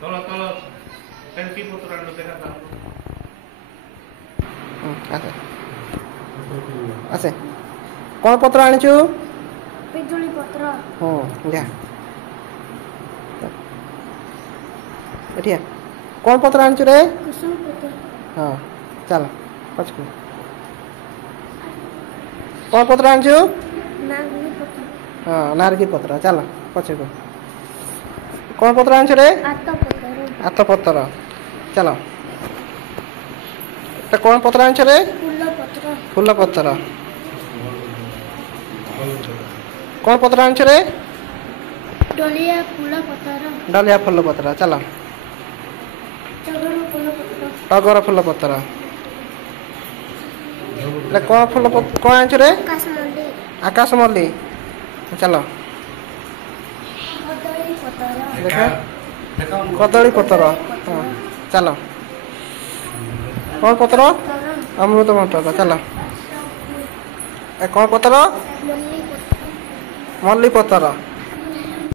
ତଳ ତଳ କି ପତ୍ର ଆଣିଲ ଦେଖା ଆସେ ଆସେ କ'ଣ ପତ୍ର ଆଣିଛୁ? ପିଜୁଳି ପତ୍ର। ଯା ଏଠିଆ କ'ଣ ପତ୍ର ଆଣିଛୁ ରେ? କୁସୁମ ପତ୍ର। ହଁ ଚାଲ ପଛକୁ କ'ଣ ପତ୍ର ଆଣିଛୁ? ନାରଙ୍ଗୀ ପତ୍ର। ହଁ ନାରଙ୍ଗୀ ପତ୍ର ଚାଲ ପଛକୁ କ'ଣ ପତ୍ର ଆଣିଛୁ ରେ? ଆତ ପତ୍ର ଚାଲ এটা କ'ଣ ପତ୍ର ଆଣିଛୁ ରେ? ଫୁଲ ପତ୍ର। ଫୁଲ ପତ୍ର କ'ଣ ପତ୍ର ଆଣିଛୁ ରେ? ଡଲିଆ ଫୁଲ ପତ୍ର। ଡାଲିଆ ଫୁଲ ପତ୍ର ଚାଲ ଟଗର ଫୁଲ ପତ୍ର। ଟଗର ଫୁଲ ପତ୍ର এটা କ'ଣ ଫୁଲ କ'ଣ ଆଣିଛୁ ରେ? ଆକାଶମଲ୍ଲୀ। ଆକାଶମଲ୍ଲୀ ଚାଲ କଦଳୀ ପତ୍ର। ଦେଖ କଦଳୀ ପତ୍ର ହଁ ଚାଲ କ'ଣ ପତ୍ର? ଅମୃତଭଣ୍ଡା ଚାଲ ଏ କ'ଣ ପତ୍ର? ମଲ୍ଲୀ ପତ୍ର। ମଲ୍ଲୀ ପତ୍ର